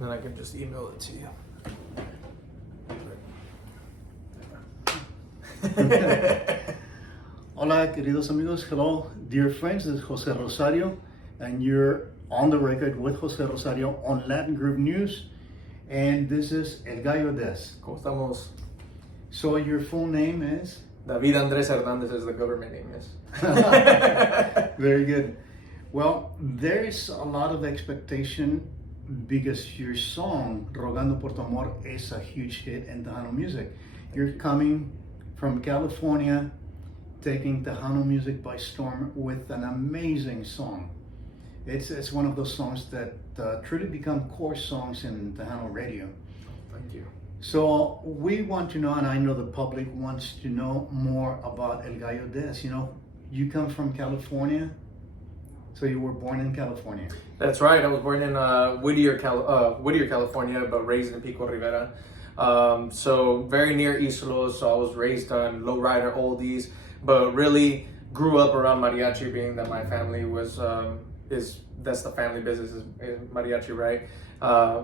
Then I can just email it to you. Hola, queridos amigos. Hello, dear friends. This is José Rosario, and you're on the record with José Rosario on Latin Group News. And this is El Gallo Dez. ¿Cómo estamos? So your full name is? David Andrés Hernández is the government name, yes. Very good. Well, there is a lot of expectation because your song, Rogando Por Tu Amor, is a huge hit in Tejano music. You're coming from California, taking Tejano music by storm with an amazing song. It's one of those songs that truly become core songs in Tejano radio. Thank you. So we want to know, and I know the public wants to know more about El Gallo Dez. You know, you come from California, so you were born in California. That's right. I was born in Whittier, California, but raised in Pico Rivera. So very near East Los. So I was raised on lowrider oldies, but really grew up around mariachi, being that my family was that's the family business is mariachi, right?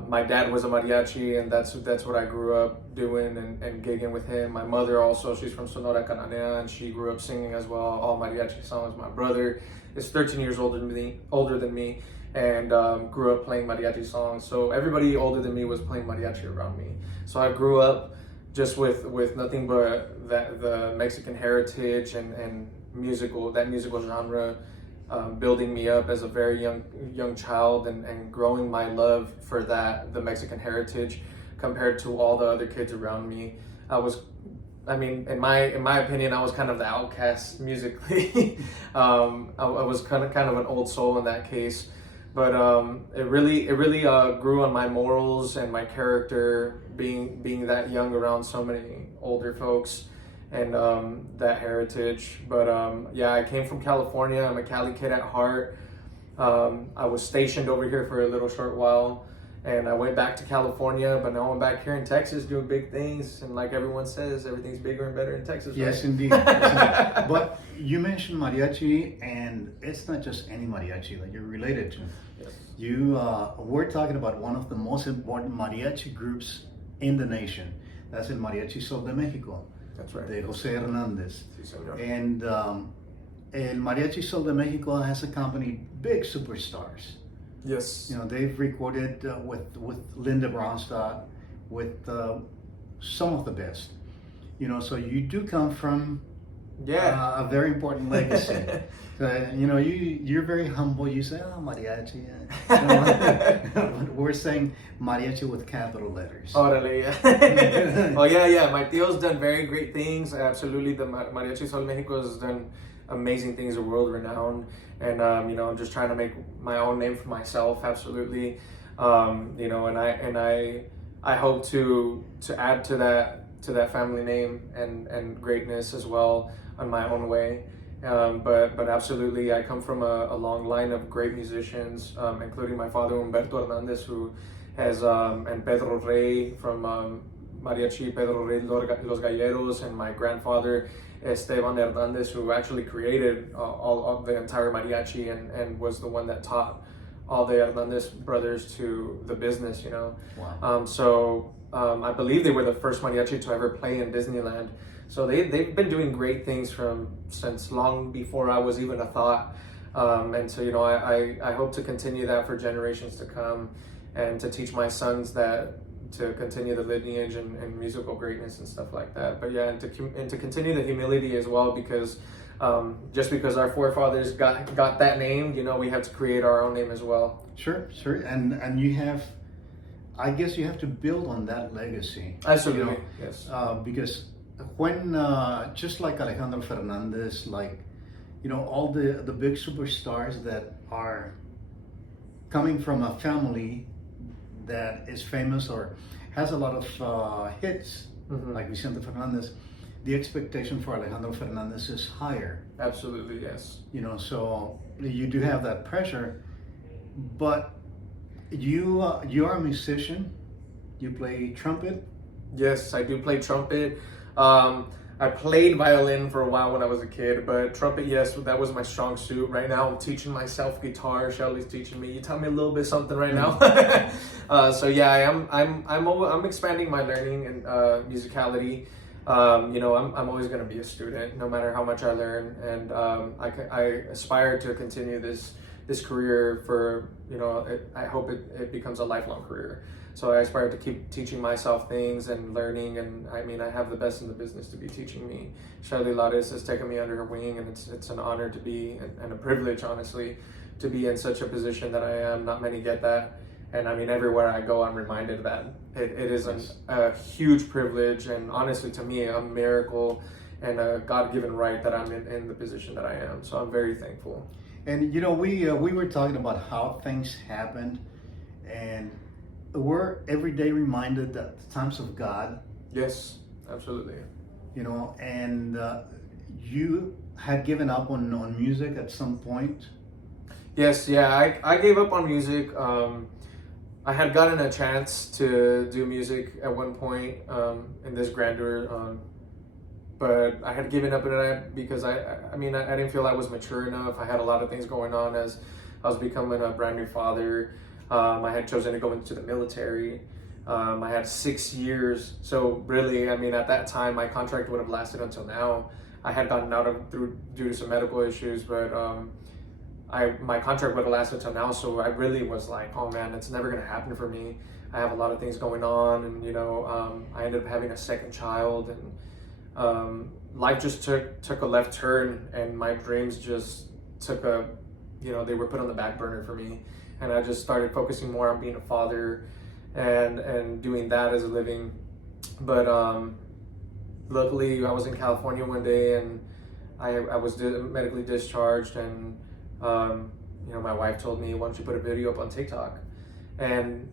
My dad was a mariachi, and that's what I grew up doing and gigging with him. My mother also, she's from Sonora Cananea, and she grew up singing as well, all mariachi songs. My brother is 13 years older than me, and grew up playing mariachi songs. So everybody older than me was playing mariachi around me. So I grew up just with nothing but the Mexican heritage and musical genre. Building me up as a very young child and growing my love for the Mexican heritage compared to all the other kids around me. In my opinion, I was kind of the outcast musically. I was kind of an old soul in that case, but it really grew on my morals and my character, being that young around so many older folks. And that heritage. But yeah, I came from California. I'm a Cali kid at heart. I was stationed over here for a little short while, and I went back to California, but now I'm back here in Texas doing big things. And like everyone says, everything's bigger and better in Texas, yes, right? Indeed. Yes, indeed. But you mentioned mariachi, and it's not just any mariachi that you're related to. Yes. We're talking about one of the most important mariachi groups in the nation. That's el Mariachi Sol de Mexico. That's right. De JOSÉ HERNANDEZ. Sí, señor. And El Mariachi Sol de Mexico has accompanied big superstars. Yes. You know, they've recorded with Linda Ronstadt, with some of the best. You know, so you do come from a very important legacy. You know, you're very humble. You say, oh, mariachi. But we're saying mariachi with capital letters. Órale, yeah. Oh, yeah. My tio's done very great things. Absolutely. The Mariachi Sol de Mexico has done amazing things, world renowned. And, you know, I'm just trying to make my own name for myself. Absolutely. You know, and I hope to add to that family name and greatness as well on my own way. But absolutely, I come from a long line of great musicians, including my father Humberto Hernández, who has and Pedro Rey from Mariachi Pedro Rey Los Galleros, and my grandfather Esteban Hernández, who actually created all of the entire mariachi and was the one that taught all the Hernández brothers to the business. You know, wow. I believe they were the first mariachi to ever play in Disneyland. So they've been doing great things since long before I was even a thought. And so, you know, I hope to continue that for generations to come, and to teach my sons that, to continue the lineage and musical greatness and stuff like that. But yeah, and to continue the humility as well, because just because our forefathers got that name, you know, we have to create our own name as well. Sure. And you have, I guess you have to build on that legacy. Absolutely, you know, yes. Because when, just like Alejandro Fernández, like, you know, all the big superstars that are coming from a family that is famous or has a lot of hits, like Vicente Fernández, the expectation for Alejandro Fernández is higher. Absolutely, yes. You know, so you do have that pressure, but you are a musician. You play trumpet. Yes, I do play trumpet. I played violin for a while when I was a kid, but trumpet, yes, that was my strong suit. Right now, I'm teaching myself guitar. Shelly's teaching me. You tell me a little bit something right now. So yeah, I'm expanding my learning and musicality. You know, I'm always going to be a student, no matter how much I learn, and I aspire to continue this career for, you know, I hope it becomes a lifelong career. So I aspire to keep teaching myself things and learning, and I mean, I have the best in the business to be teaching me. Shelly Lares has taken me under her wing, and it's an honor to be, and a privilege, honestly, to be in such a position that I am. Not many get that. And I mean, everywhere I go, I'm reminded that it is a huge privilege, and honestly, to me, a miracle and a God-given right that I'm in the position that I am. So I'm very thankful. And you know, we were talking about how things happened, and we're every day reminded that the times of God. Yes, absolutely. You know, and you had given up on music at some point. Yes, yeah, I gave up on music. I had gotten a chance to do music at one point in this grandeur, but I had given up on that because I mean, I didn't feel I was mature enough. I had a lot of things going on as I was becoming a brand new father. I had chosen to go into the military. I had 6 years. So really, I mean, at that time, my contract would have lasted until now. I had gotten out of due to some medical issues, but my contract would have lasted until now. So I really was like, oh man, it's never gonna happen for me. I have a lot of things going on, and you know, I ended up having a second child, and life just took a left turn, and my dreams just took a, you know, they were put on the back burner for me. And I just started focusing more on being a father and doing that as a living. But luckily, I was in California one day, and I was medically discharged, and you know, my wife told me, why don't you put a video up on TikTok? And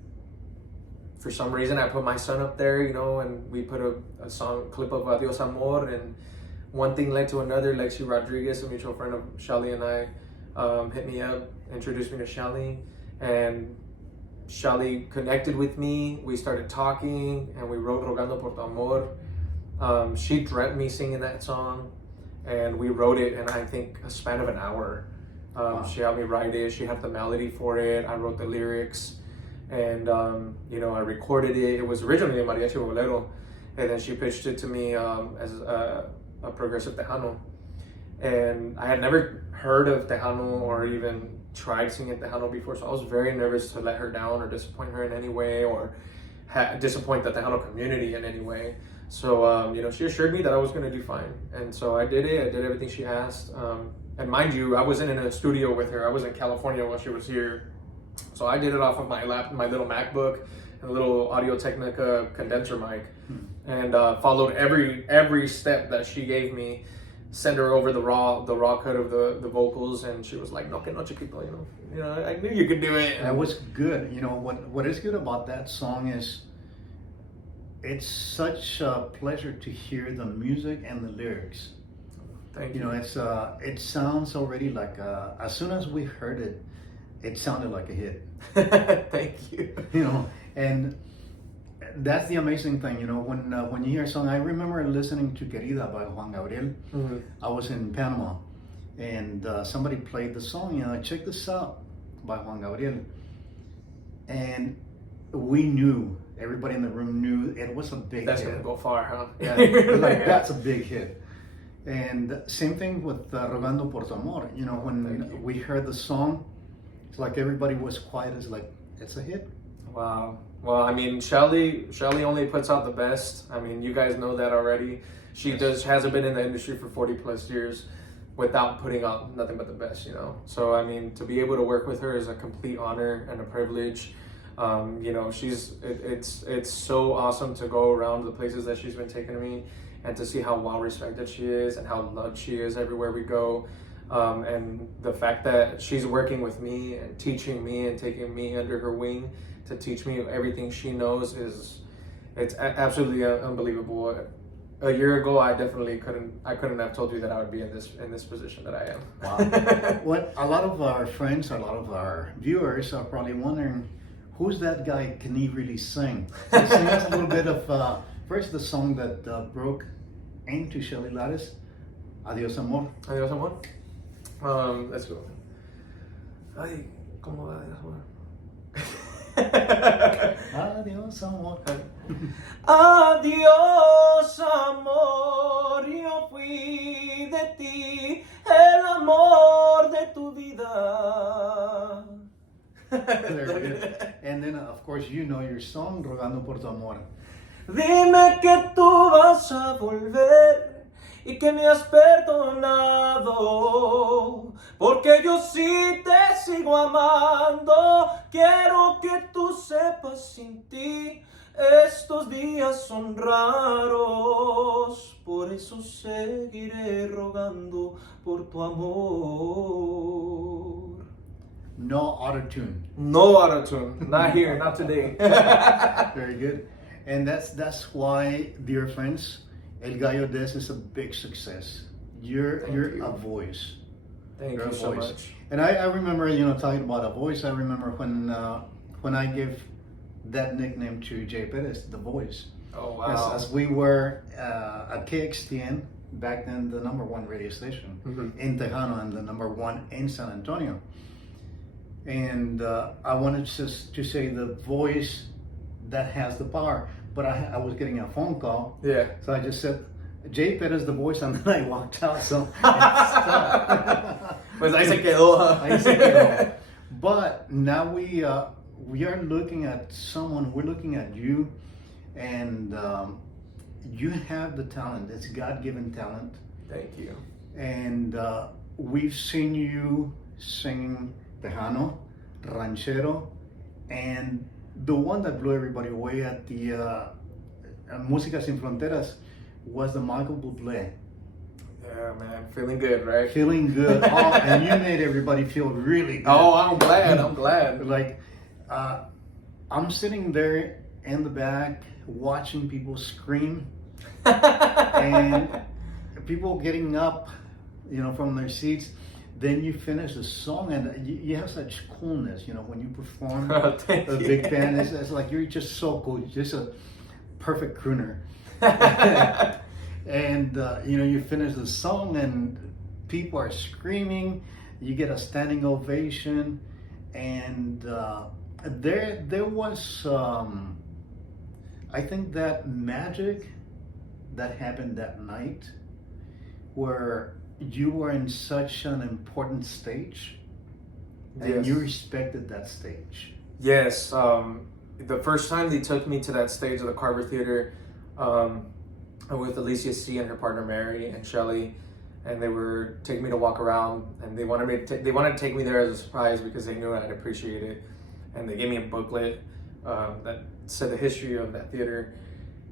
for some reason, I put my son up there, you know, and we put a song clip of Adios Amor, and one thing led to another. Lexi Rodriguez, a mutual friend of Shelly and I, hit me up, introduced me to Shelly, and Shelly connected with me. We started talking, and we wrote Rogando Por Tu Amor. She dreamt me singing that song, and we wrote it in, I think, a span of an hour. Wow. She helped me write it. She had the melody for it. I wrote the lyrics, and you know, I recorded it. It was originally a Mariachi Bolero, and then she pitched it to me as a progressive Tejano. And I had never heard of Tejano or even tried singing Tejano before, so I was very nervous to let her down or disappoint her in any way, or disappoint the Tejano community in any way. So, you know, she assured me that I was going to do fine. And so I did it. I did everything she asked. And mind you, I wasn't in a studio with her. I was in California while she was here. So I did it off of my little MacBook and a little Audio-Technica condenser mic, and followed every step that she gave me. Send her over the raw cut of the vocals, and she was like, "No, que no, chiquito," you know, I knew you could do it. That was good. You know, what is good about that song is it's such a pleasure to hear the music and the lyrics. Thank you. You know, it sounds already like as soon as we heard it, it sounded like a hit. Thank you. You know, and that's the amazing thing, you know, when you hear a song. I remember listening to Querida by Juan Gabriel. Mm-hmm. I was in Panama, and somebody played the song, you know, check this out, by Juan Gabriel. And we knew, everybody in the room knew it was a big That's hit. gonna go far, huh? Yeah, like, that's a big hit. And same thing with Rogando Por Tu Amor. You know, when we heard the song, it's like everybody was quiet. It's like, it's a hit. Wow. Well, I mean, Shelly only puts out the best. I mean, you guys know that already. She hasn't been in the industry for 40 plus years without putting out nothing but the best, you know. So, I mean, to be able to work with her is a complete honor and a privilege. You know, it's so awesome to go around the places that she's been taking me, and to see how well respected she is and how loved she is everywhere we go. And the fact that she's working with me and teaching me and taking me under her wing to teach me everything she knows it's absolutely unbelievable. A year ago, I couldn't have told you that I would be in this position that I am. Wow. What a lot of our friends, a lot of our viewers are probably wondering, who's that guy? Can he really sing? Can you sing us a little bit of first the song that broke into Shelly Lares, Adios Amor. Adios Amor. Let's go. Ay, ¿cómo va Adios Amor? Adiós, amor. Adiós, amor, yo fui de ti, el amor de tu vida. Very good. And then, of course, you know your song, Rogando Por Tu Amor. Dime que tú vas a volver y que me has perdonado, porque yo sí te sigo amando. Quiero que tú sepas, sin ti estos días son raros, por eso seguiré rogando por tu amor. No auto-tune. No auto-tune, not here, not today. Very good. And that's why, dear friends, El Gallo Dez is a big success. You're you. a voice. Thank You're you a so voice. much. And I remember, talking about a voice. I remember when I gave that nickname to Jay Perez, the voice. Oh wow. As we were at KXTN, back then the #1 radio station in Tejano and the #1 in San Antonio. And I wanted to say the voice that has the power, but I was getting a phone call. Yeah. So I just said, Jay Perez, the voice, and then I walked out. So Pues ahí se quedó. ahí se quedó. But now we are looking at someone. We're looking at you, and you have the talent. It's God-given talent. Thank you. And we've seen you singing Tejano, Ranchero, and the one that blew everybody away at the Música Sin Fronteras was the Michael Bublé. Yeah, man, feeling good, right? Feeling good. And you made everybody feel really good. Oh, I'm glad. I'm glad. Like, I'm sitting there in the back watching people scream and people getting up, from their seats. Then you finish the song, and you have such coolness, when you perform a big band. It's like you're just so cool. You're just a perfect crooner. And you finish the song, and people are screaming. You get a standing ovation, and there was, I think, that magic that happened that night, where you were in such an important stage, and Yes. you respected that stage. Yes. The first time they took me to that stage of the Carver Theater, with Alicia C and her partner Mary and Shelly, and they were taking me to walk around, and they wanted to take me there as a surprise because they knew I'd appreciate it, and they gave me a booklet that said the history of that theater.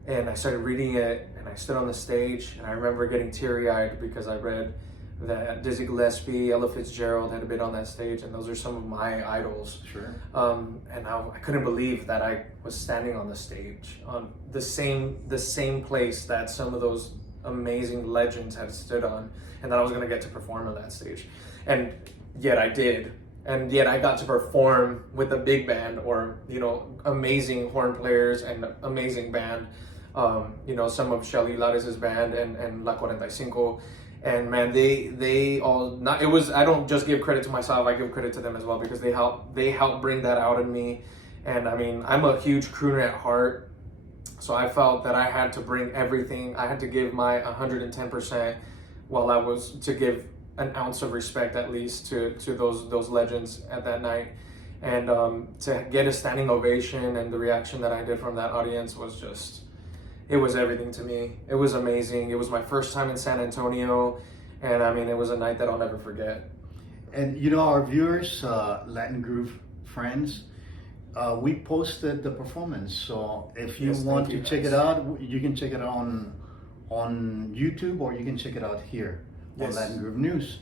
And I started reading it, and I stood on the stage, and I remember getting teary-eyed because I read that Dizzy Gillespie, Ella Fitzgerald had been on that stage, and those are some of my idols. Sure. And I couldn't believe that I was standing on the stage, on the same place that some of those amazing legends had stood on, and that I was going to get to perform on that stage. And yet I did. And yet I got to perform with a big band, or, amazing horn players and amazing band. Some of Shelly Lares' band and La 45. And man, they all, not, it was, I don't just give credit to myself, I give credit to them as well, because they helped bring that out in me. And I mean, I'm a huge crooner at heart. So I felt that I had to bring everything. I had to give my 110% while I was to give an ounce of respect at least to those legends at that night. And to get a standing ovation and the reaction that I did from that audience was just, it was everything to me. It was amazing. It was my first time in San Antonio, and I mean, it was a night that I'll never forget. And our viewers, Latin Groove friends, we posted the performance. So if you want to check it out, you can check it on YouTube, or you can check it out here on Latin Groove News.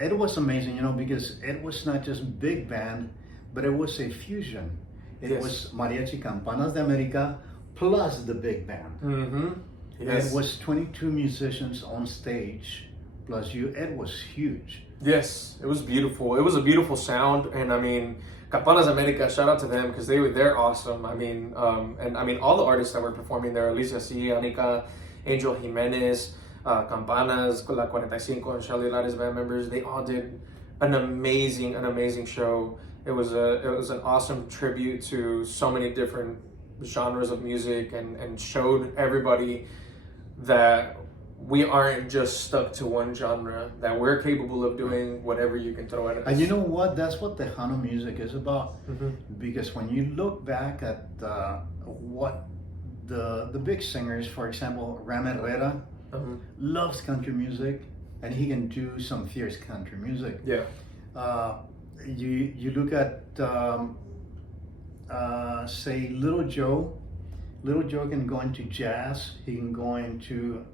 It was amazing, because it was not just big band, but it was a fusion. It was Mariachi Campanas de America plus the big band. Mm-hmm. Yes. It was 22 musicians on stage, plus you. It was huge. Yes, it was beautiful. It was a beautiful sound, and I mean, Campanas de America, shout out to them because they're awesome. I mean, and I mean all the artists that were performing there, Alicia C, Anika, Angel Jimenez, Campanas, La 45, and Shelly Lares band members, they all did an amazing show. It was an awesome tribute to so many different genres of music, and showed everybody that we aren't just stuck to one genre, that we're capable of doing whatever you can throw at us. And you know what? That's what Tejano music is about. Mm-hmm. Because when you look back at what the big singers, for example, Ram Herrera, loves country music, and he can do some fierce country music. Yeah. You look at say Little Joe. Little Joe can go into jazz. He can go into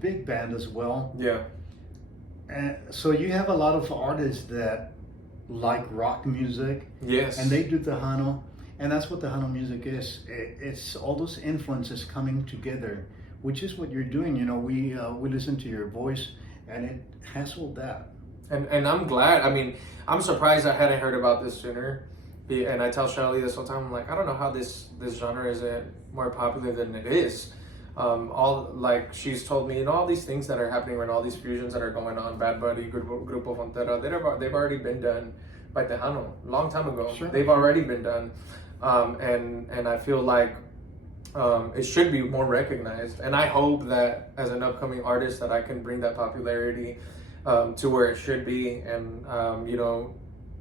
big band as well. Yeah. And so you have a lot of artists that like rock music. Yes. And they do Tejano, and that's what Tejano music is. It's all those influences coming together, which is what you're doing. You know, we listen to your voice, and it has all that. And I'm glad. I mean, I'm surprised I hadn't heard about this sooner. And I tell Shelly this all the time. I'm like, I don't know how this genre isn't more popular than it is. All, like, she's told me, all these things that are happening right now, all these fusions that are going on, Bad Buddy, Grupo Frontera, they've already been done by Tejano a long time ago. Sure. They've already been done. And I feel like it should be more recognized. And I hope that as an upcoming artist that I can bring that popularity to where it should be. And,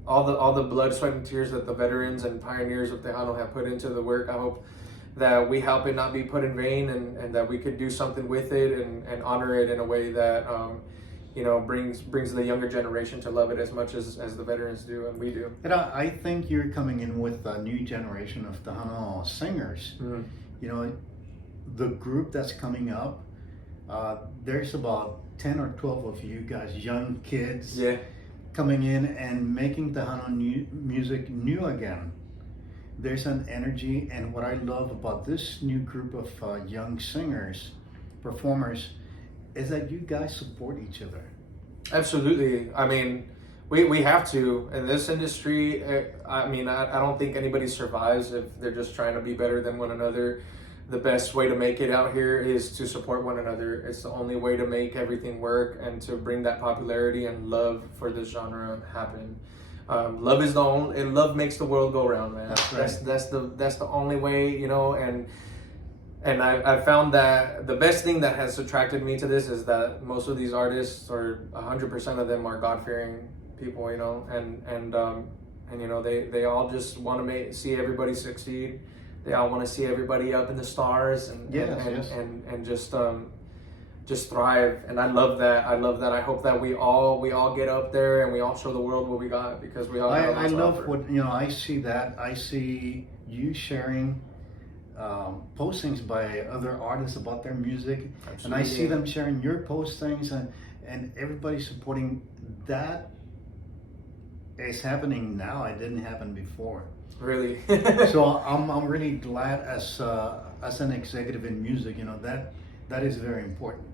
all the blood, sweat, and tears that the veterans and pioneers of Tejano have put into the work, I hope that we help it not be put in vain, and that we could do something with it and honor it in a way that brings the younger generation to love it as much as the veterans do and we do. And I think you're coming in with a new generation of Tejano singers. Mm. You know, the group that's coming up, there's about 10 or 12 of you guys, young kids, coming in and making Tejano music new again. There's an energy, and what I love about this new group of young singers, performers, is that you guys support each other. Absolutely. I mean, we have to. In this industry, I don't think anybody survives if they're just trying to be better than one another. The best way to make it out here is to support one another. It's the only way to make everything work and to bring that popularity and love for this genre happen. Love is love makes the world go round, man. That's right. That's the only way, and I found that the best thing that has attracted me to this is that most of these artists, or 100% of them, are God-fearing people, and they all just want to see everybody succeed. They all want to see everybody up in the stars and just thrive. And I love that. I hope that we all get up there and we all show the world what we got, because we all got I love what I see. That I see you sharing postings by other artists about their music. Absolutely. And I see them sharing your postings, and everybody supporting. That is happening now. It didn't happen before. Really. So I'm really glad as an executive in music, that is very important,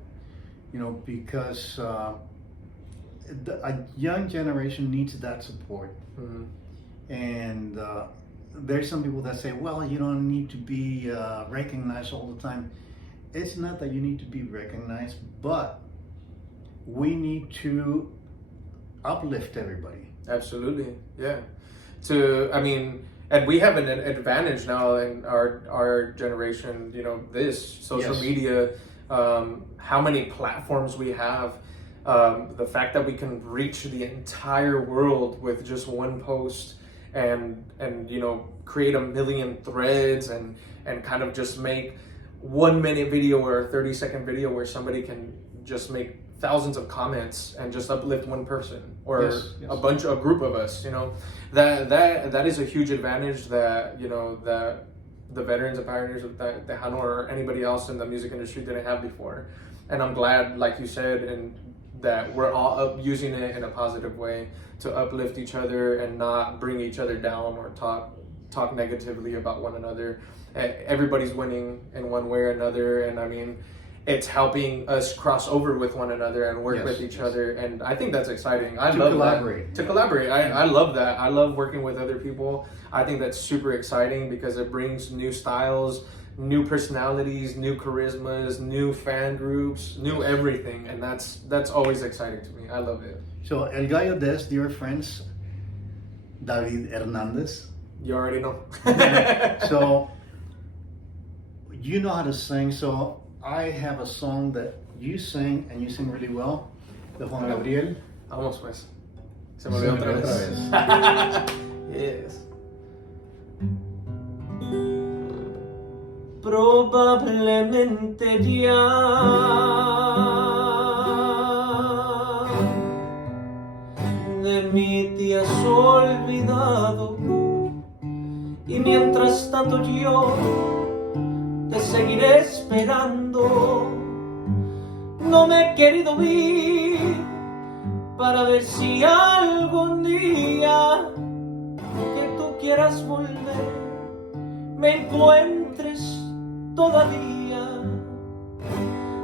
because a young generation needs that support. Mm-hmm. And there's some people that say, well, you don't need to be recognized all the time. It's not that you need to be recognized, but we need to uplift everybody. Absolutely, yeah. And we have an advantage now in our generation, this social media, how many platforms we have, the fact that we can reach the entire world with just one post, and create a million threads and kind of just make 1 minute video or a 30-second video where somebody can just make thousands of comments and just uplift one person or a group of us. That is a huge advantage that that the veterans and pioneers of Tejano or anybody else in the music industry didn't have before. And I'm glad, like you said, and that we're all using it in a positive way to uplift each other and not bring each other down or talk negatively about one another. Everybody's winning in one way or another, and it's helping us cross over with one another and work with each other, and I think that's exciting. I love collaborate. To collaborate. I love that. I love working with other people. I think that's super exciting because it brings new styles, new personalities, new charismas, new fan groups, new everything, and that's always exciting to me. I love it. So El Gallo Dez, dear friends, David Hernandez. You already know. So, you know how to sing, so I have a song that you sing, and you sing really well, de Juan Gabriel. Vamos pues. Se me olvidó otra vez. Yes. Probablemente ya de mí te has olvidado, y mientras tanto yo te seguiré esperando. No me he querido ir para ver si algún día que tú quieras volver me encuentres todavía.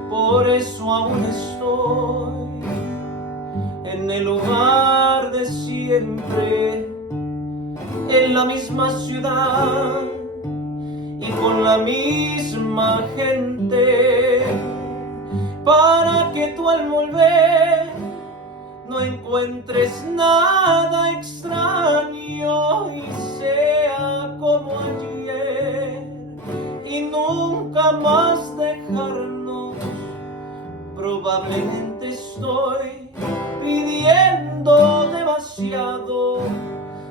Por eso aún estoy en el lugar de siempre, en la misma ciudad y con la misma gente, para que tú al volver no encuentres nada extraño y sea como ayer, y nunca más dejarnos. Probablemente estoy pidiendo demasiado.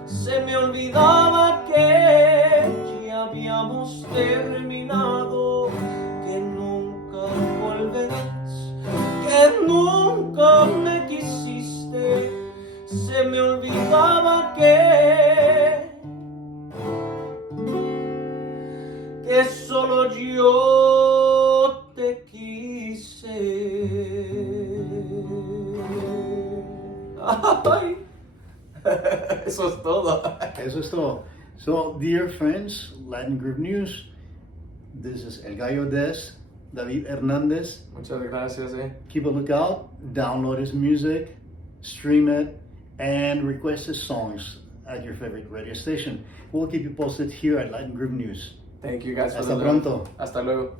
Se me olvidaba que ya habíamos terminado, que nunca volverás, que nunca me quisiste. Se me olvidaba que solo yo te quise. Ay. Eso es todo. Eso es todo. So, dear friends, Latin Group News, this is El Gallo Dez, David Hernandez. Muchas gracias. Keep a lookout, download his music, stream it, and request his songs at your favorite radio station. We'll keep you posted here at Latin Group News. Thank you guys for Hasta listening. pronto. Hasta luego.